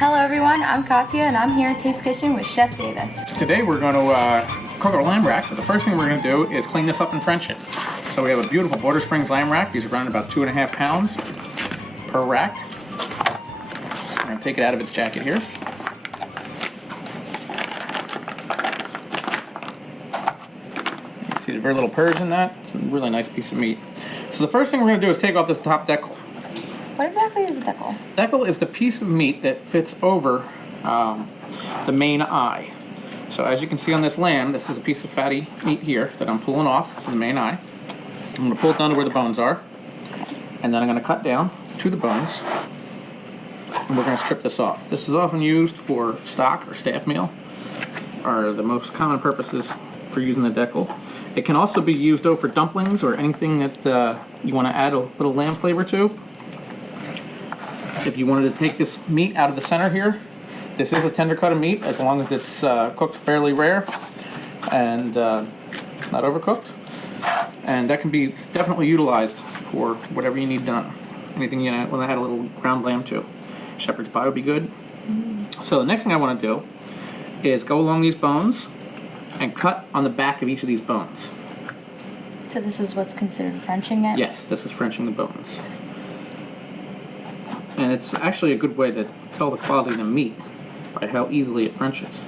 Hello everyone, I'm Katya and I'm here at Taste Kitchen with Chef Davis. Today we're going to cook our lamb rack, but the first thing we're going to do is clean this up and French it. So we have a beautiful Border Springs lamb rack. These are around about 2.5 pounds per rack. I'm going to take it out of its jacket here. You see the very little purge in that. It's a really nice piece of meat. So the first thing we're going to do is take off this top decal. What exactly is a decal? Decal is the piece of meat that fits over the main eye. So as you can see on this lamb, this is a piece of fatty meat here that I'm pulling off from the main eye. I'm going to pull it down to where the bones are, and then I'm going to cut down to the bones, and we're going to strip this off. This is often used for stock or staff meal, are the most common purposes for using the decal. It can also be used though for dumplings or anything that you want to add a little lamb flavor to. If you wanted to take this meat out of the center here, this is a tender cut of meat as long as it's cooked fairly rare and not overcooked. And that can be definitely utilized for whatever you need done. Anything you want to add a little ground lamb to. Shepherd's pie would be good. So the next thing I want to do is go along these bones and cut on the back of each of these bones. So this is what's considered Frenching it? Yes, this is Frenching the bones. And it's actually a good way to tell the quality of the meat by how easily it Frenches.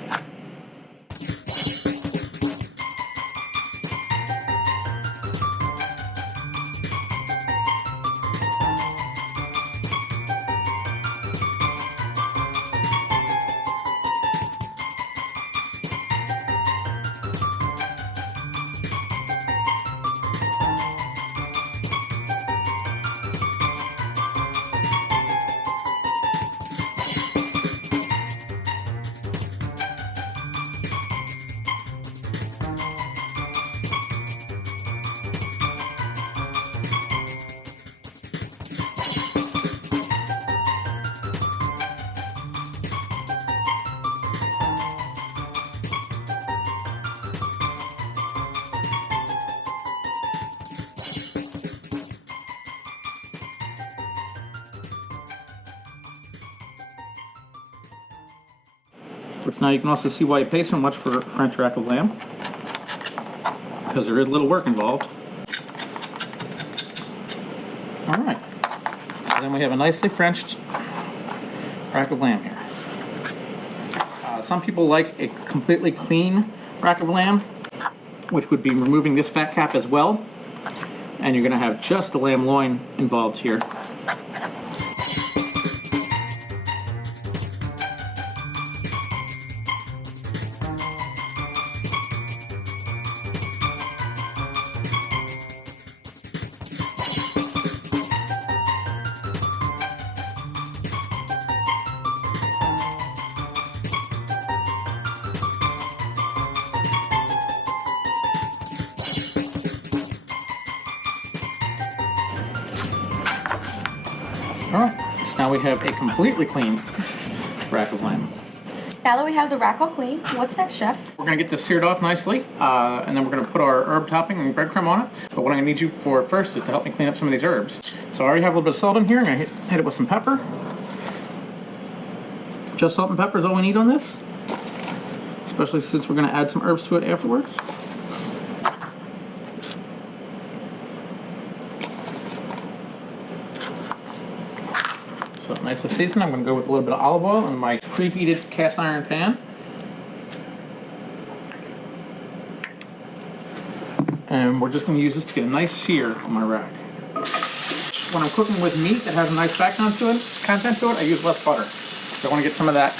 Which now you can also see why you pay so much for French rack of lamb, because there is a little work involved. All right, so then we have a nicely Frenched rack of lamb here. Some people like a completely clean rack of lamb, which would be removing this fat cap as well, and you're going to have just the lamb loin involved here. Alright, so now we have a completely clean rack of lamb. Now that we have the rack all clean, what's next, Chef? We're going to get this seared off nicely, and then we're going to put our herb topping and breadcrumb on it. But what I'm going to need you for first is to help me clean up some of these herbs. So I already have a little bit of salt in here. I'm going to hit it with some pepper. Just salt and pepper is all we need on this, especially since we're going to add some herbs to it afterwards. So nicely seasoned. I'm going to go with a little bit of olive oil in my preheated cast iron pan. And we're just going to use this to get a nice sear on my rack. When I'm cooking with meat that has a nice fat content to it, I use less butter. So I want to get some of that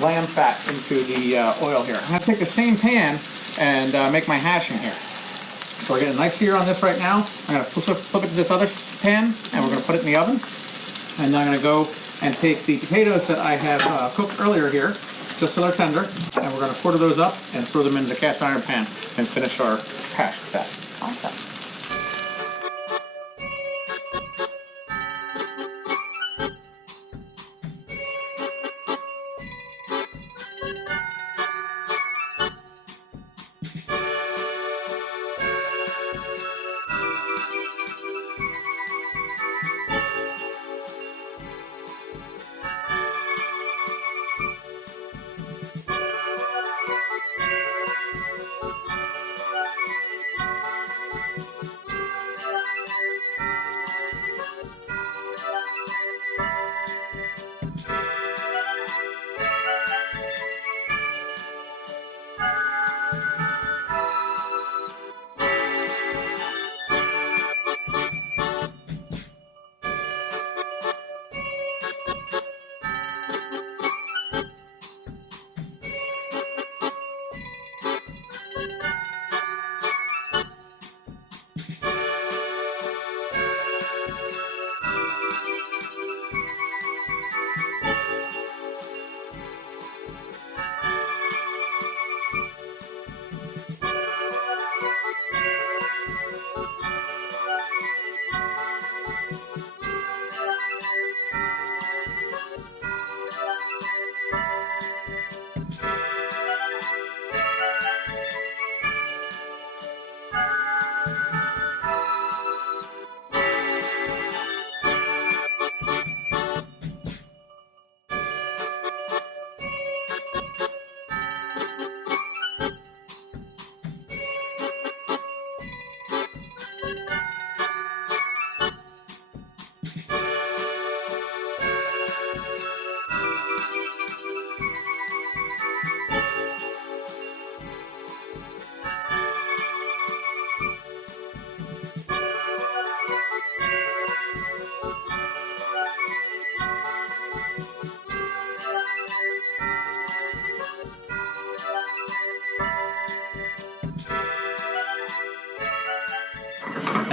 lamb fat into the oil here. I'm going to take the same pan and make my hash in here. So I get a nice sear on this right now. I'm going to flip it to this other pan, and we're going to put it in the oven. And then I'm going to go and take the potatoes that I have cooked earlier here, just so they're tender, and we're going to quarter those up and throw them into the cast iron pan and finish our hash with that. Awesome.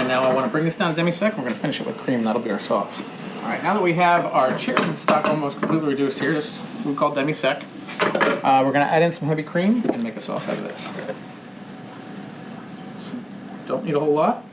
now I want to bring this down to demi-sec. We're going to finish it with cream. That'll be our sauce. All right, now that we have our chicken stock almost completely reduced here, this is what we call demi-sec. We're going to add in some heavy cream and make a sauce out of this. Don't need a whole lot.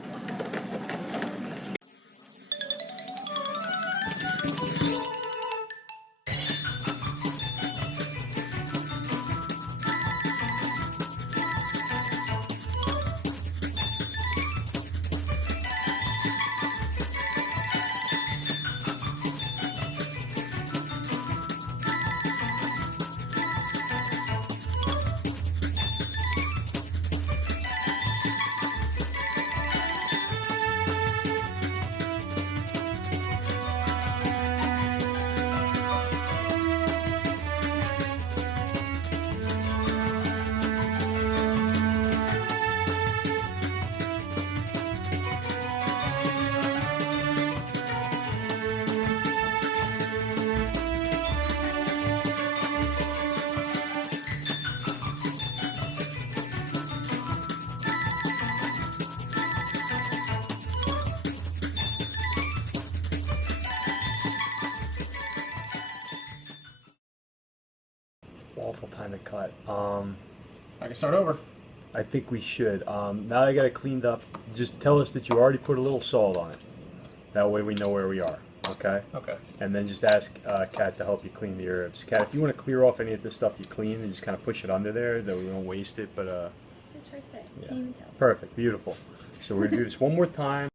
Awful time to cut. I can start over. I think we should. Now that I got it cleaned up, just tell us that you already put a little salt on it. That way we know where we are, okay? Okay. And then just ask Kat to help you clean the herbs. Kat, if you want to clear off any of the stuff you clean and just kind of push it under there, that we don't waste it, but It's right there. yeah. Can't even tell. Perfect, beautiful. So we're going to do this one more time.